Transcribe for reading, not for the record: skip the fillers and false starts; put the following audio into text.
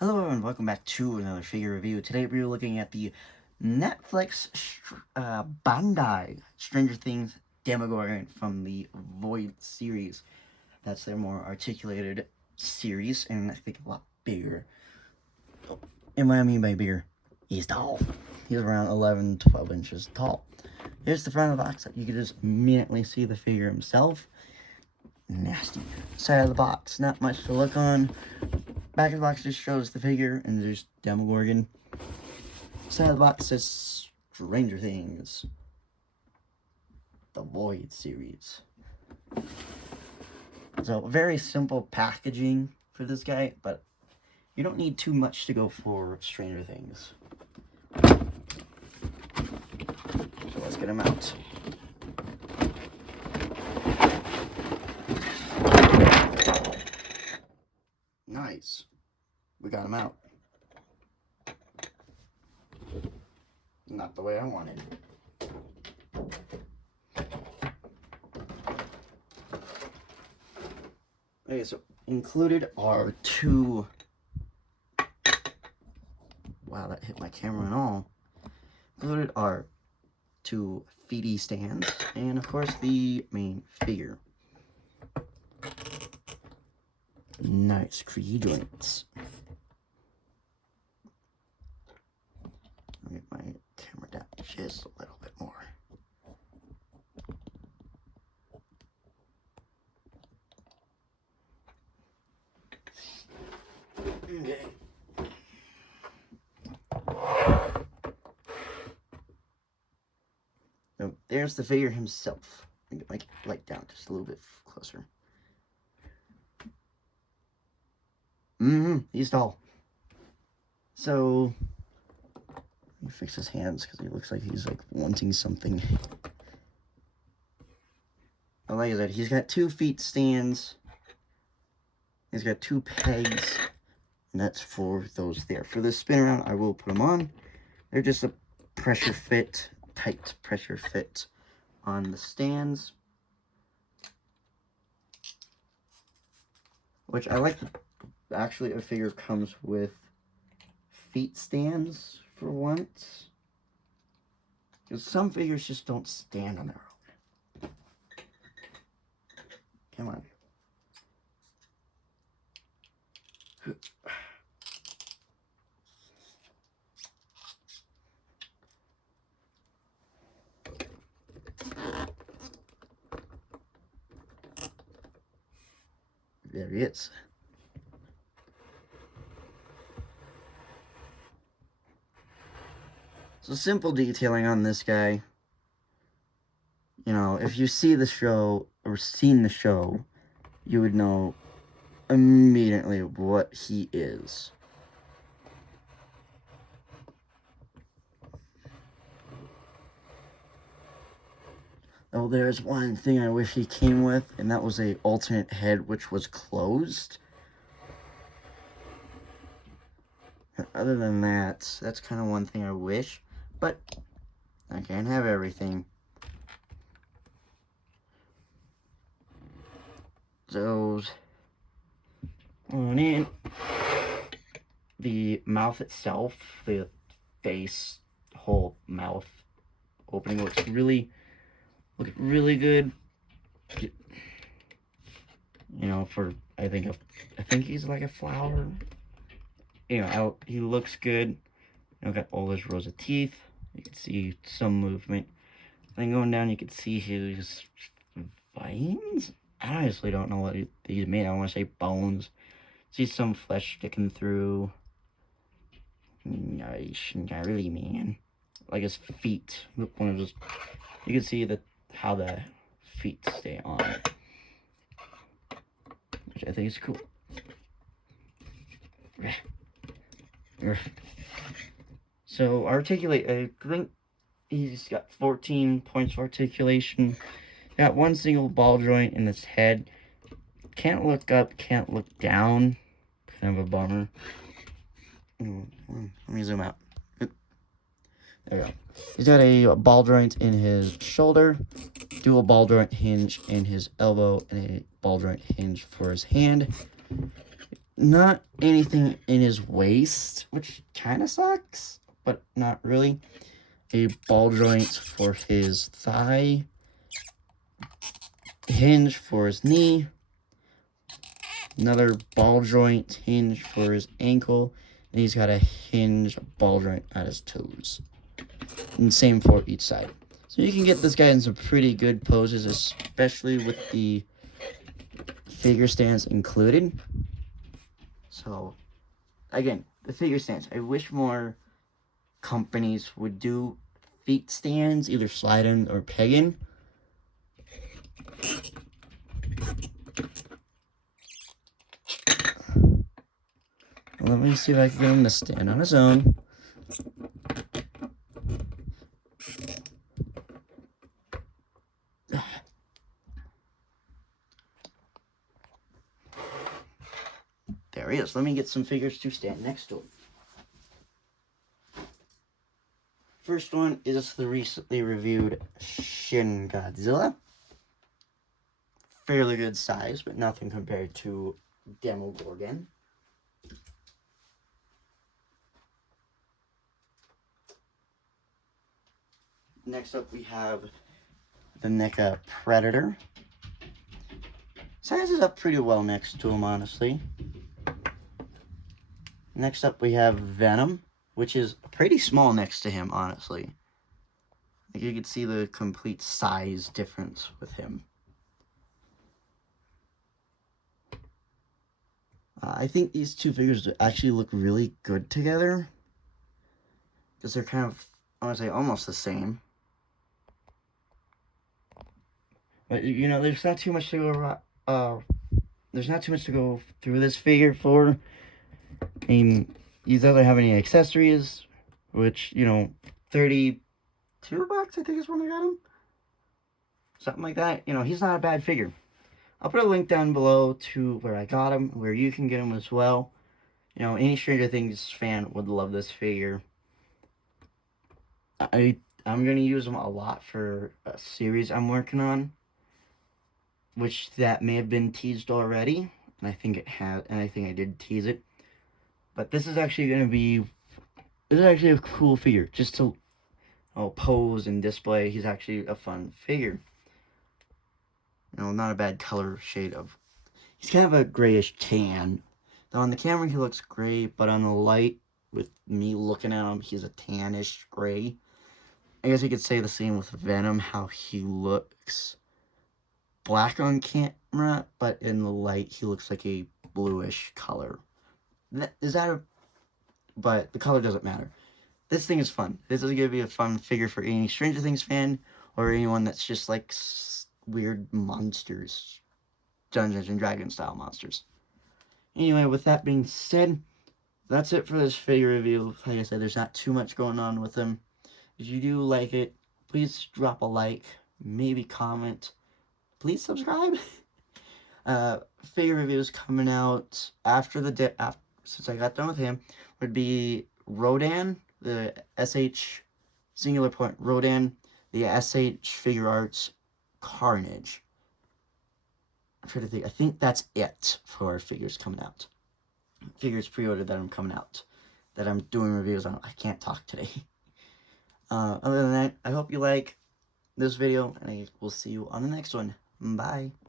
Hello everyone, welcome back to another figure review. Today we're looking at the Netflix BanDai Stranger Things Demogorgon from the Void Series. That's their more articulated series, and I think a lot bigger. And what I mean by bigger, he's tall. He's around 11, 12 inches tall. Here's the front of the box. You can just immediately see the figure himself. Nasty. Side of the box, not much to look on. Back of the box just shows the figure, and there's Demogorgon. Side of the box says Stranger Things, the Void Series. So, very simple packaging for this guy, but you don't need too much to go for Stranger Things. So let's get him out. Nice. We got him out. Not the way I wanted. Okay, so included are two... Wow, that hit my camera and all. Included are two feety stands, and of course the main figure. Nice key joints. Let me get my camera down just a little bit more. Okay. So there's the figure himself. I get my light down just a little bit closer. He's tall. So let me fix his hands because he looks like he's like wanting something. But like I said, he's got 2 feet stands. He's got 2 pegs, and that's for those there. For the spin around, I will put them on. They're just a pressure fit, tight pressure fit on the stands. Which I like. Actually, a figure comes with feet stands for once. Because some figures just don't stand on their own. Come on. There he is. So simple detailing on this guy. You know, if you see the show or seen the show, you would know immediately what he is. Oh, there's one thing I wish he came with, and that was a alternate head which was closed. Other than that, that's kind of one thing I wish, but I can't have everything. So, on in, the mouth itself, the face, whole mouth opening looks really good. You know, for I think he's like a flower. You know, he looks good. You know, got all his rows of teeth. You can see some movement. Then going down, you can see his veins. I honestly don't know what he's made. I want to say bones. See some flesh sticking through. Nice, gnarly, man. Like his feet. One of those. You can see how the feet stay on it, which I think is cool. So articulate. I think he's got 14 points of articulation. Got one single ball joint in his head. Can't look up, can't look down. Kind of a bummer. Let me zoom out. There we go. He's got a ball joint in his shoulder, dual ball joint hinge in his elbow, and a ball joint hinge for his hand. Not anything in his waist, which kind of sucks, but not really. A ball joint for his thigh, hinge for his knee, another ball joint hinge for his ankle, and he's got a hinge ball joint at his toes. And same for each side. So you can get this guy in some pretty good poses, especially with the figure stands included. So, again, the figure stands. I wish more companies would do feet stands, either slide-in or peg-in. Let me see if I can get him to stand on his own. There he is. Let me get some figures to stand next to him. First one is the recently reviewed Shin Godzilla. Fairly good size, but nothing compared to Demogorgon. Next up we have the NECA Predator. Sizes up pretty well next to him, honestly. Next up we have Venom, which is pretty small next to him, honestly. Like, you can see the complete size difference with him. I think these two figures actually look really good together, because they're kind of, I want to say, almost the same. But, you know, there's not too much to go through this figure for. I mean, he doesn't have any accessories, which, you know, $32, I think is when I got him. Something like that. You know, he's not a bad figure. I'll put a link down below to where I got him, where you can get him as well. You know, any Stranger Things fan would love this figure. I'm going to use him a lot for a series I'm working on, which that may have been teased already, and I think it has, and I think I did tease it. But this is actually going to be, this is actually a cool figure, just to pose and display. He's actually a fun figure. You know, not a bad color shade of, he's kind of a grayish tan. Though on the camera he looks gray, but on the light, with me looking at him, he's a tannish gray. I guess you could say the same with Venom, how he looks black on camera, but in the light he looks like a bluish color. But the color doesn't matter. This thing is fun. This is going to be a fun figure for any Stranger Things fan, or anyone that's just like weird monsters, Dungeons and Dragons style monsters. Anyway, with that being said, that's it for this figure review. Like I said, there's not too much going on with them. If you do like it, please drop a like, maybe comment, please subscribe. Figure reviews coming out after since I got done with him, would be Rodan, the SH singular point Rodan, the SH Figure Arts Carnage. I'm trying to think. I think that's it for figures coming out. Figures pre-ordered that I'm coming out, that I'm doing reviews on. I can't talk today. Other than that, I hope you like this video, and I will see you on the next one. Bye.